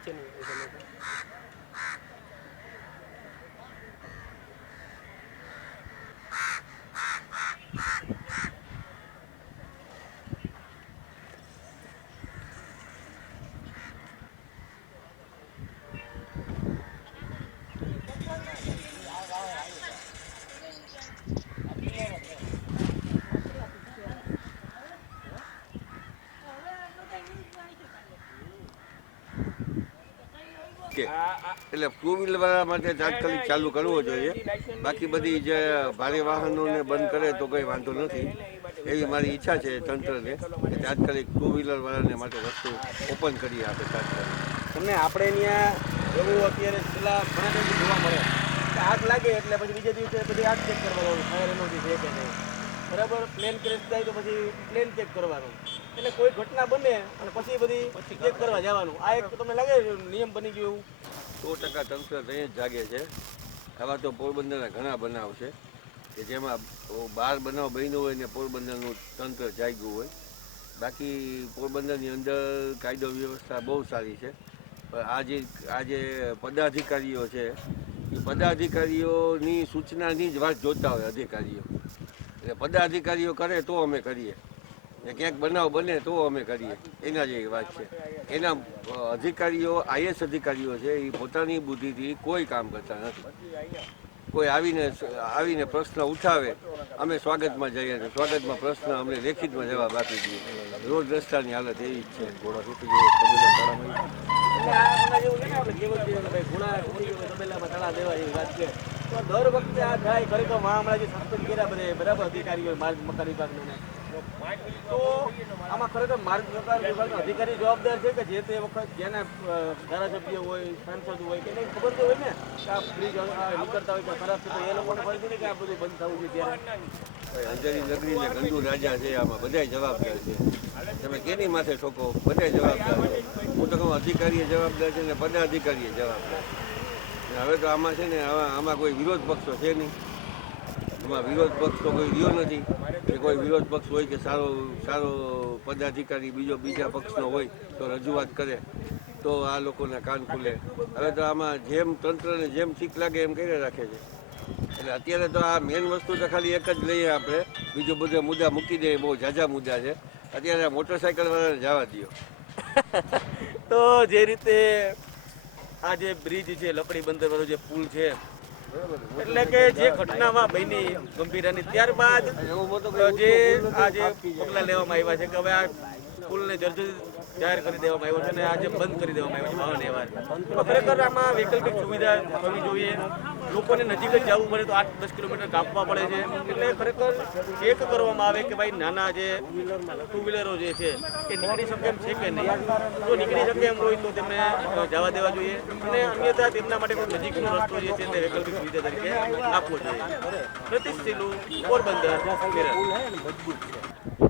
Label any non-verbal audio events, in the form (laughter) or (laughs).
થાય છે ને એ સમય કે એટલે ટુ વ્હીલરવાળા માટે તાત્કાલિક ચાલુ કરવો જોઈએ. બાકી બધી જે ભારે વાહનોને બંધ કરે તો કંઈ વાંધો નથી. એવી મારી ઈચ્છા છે તંત્રને કે તાત્કાલિક ટુ વ્હીલર વાળાને માટે વસ્તુ ઓપન કરી આપે તાત્કાલિક. તમને આપણે ત્યાં એવું અત્યારે પેલા ઘણા ટાઈમથી જોવા મળે કે આગ લાગે એટલે પછી બીજે દિવસે બધી આગ ચેક કરવાનું ફાયર એનર્જી છે કે નહીં? બરાબર? પ્લેન ક્રેશ થાય તો પછી પ્લેન ચેક કરવાનું. એટલે કોઈ ઘટના બને અને પછી બધી ચેક કરવા જવાનું. આ એક તમને લાગે નિયમ બની ગયો એવું. સો ટકા તંત્ર ત્યાં જ જાગે છે. આવા તો પોરબંદરના ઘણા બનાવ છે કે જેમાં બાર બનાવ બન્યો હોય ને પોરબંદરનું તંત્ર જાગ્યું હોય. બાકી પોરબંદરની અંદર કાયદો વ્યવસ્થા બહુ સારી છે. પણ આ જે આ પદાધિકારીઓ છે એ પદાધિકારીઓની સૂચનાની જ વાત જોતા હોય અધિકારીઓ. એટલે પદાધિકારીઓ કરે તો અમે કરીએ. ક્યાંક બનાવ બને તો અમે કરીએ. એના જે વાત છે. એના અધિકારીઓ, આઈએસ અધિકારીઓ છે, એ પોતાની બુદ્ધિથી કોઈ કામ કરતા નથી. કોઈ આવીને આવીને પ્રશ્ન ઉઠાવે, અમે સ્વાગતમાં જઈએ અને સ્વાગતમાં પ્રશ્ન અમને લેખિતમાં જવાબ આપી દઈએ. રોડ રસ્તાની હાલત એવી જ છે. ઘોડા તૂટી ગયો દર વખતે આ થાય, ખરેખર મા હમણાં જે સસ્પેન્ડ કર્યા બરાબર અધિકારીઓ માર્ગ મકાન વિભાગને. તો આમાં ખરેખર માર્ગ મકાન વિભાગના અધિકારી જવાબદાર છે કે જે તે વખત જેના ધારાસભ્ય હોય, સાંસદ હોય કે નહીં ખબર તો હોય ને, કે આ બ્રિજ નીકળતા હોય કે ખરાબ છે, તો એ લોકોને ફરજ નહીં કે આ બધું બંધ થવું છે ત્યારે. અંજરી નગરી ને ગંદુ રાજા છે, આમાં બધાય જવાબદાર છે. તમે કેની માથે ઠોકો? બધાય જવાબદાર હું તો કહું અધિકારીએ જવાબદાર છે ને પદાધિકારીએ જવાબદાર ને હવે તો આમાં છે ને, આમાં કોઈ વિરોધ પક્ષો છે નહીં. આમાં વિરોધ પક્ષ તો કોઈ રહ્યો નથી. કે કોઈ વિરોધ પક્ષ હોય કે સારો સારો પદાધિકારી બીજો, બીજા પક્ષનો હોય તો રજૂઆત કરે. તો આ લોકોના કાન ખુલે. હવે તો આમાં જેમ તંત્રને જેમ ઠીક લાગે એમ કરીને રાખે છે. એટલે અત્યારે તો આ મેઇન વસ્તુ તો ખાલી એક જ લઈએ આપણે. બીજું બધા મુદ્દા મૂકી દઈએ બહુ ઝાઝા મુદ્દા છે. અત્યારે આ મોટરસાયકલ જવા દો (laughs) તો જે રીતે આ જે બ્રિજ છે, લકડી બંદર વાળો જે પુલ છે એટલે કે જે ઘટનામાં બની ગંભીરાની ત્યારબાદ જે આજે પગલાં લેવામાં આવ્યા છે કે હવે આ પુલને જર્જરિત જાહેર કરી દેવામાં આવ્યો છે અને આજે બંધ કરી દેવામાં આવ્યો છે વાહન વ્યવહાર. ખરેખર આમાં વૈકલ્પિક સુવિધા થવી જોઈએ. લોકોને નજીક જ જવું પડે તો આઠ દસ કિલોમીટર કાપવા પડે છે. એટલે ખરેખર ચેક કરવામાં આવે કે ભાઈ નાના જે ટુ વ્હીલરો જે છે એ નીકળી શકે એમ છે કે નહીં? જો નીકળી શકે એમ હોય તો તેમને જવા દેવા જોઈએ અને અન્યથા તેમના માટે કોઈ નજીકનો રસ્તો જે છે તે વૈકલ્પિક સુવિધા તરીકે આપવો જોઈએ. પ્રતિક પોરબંદર કેરળ.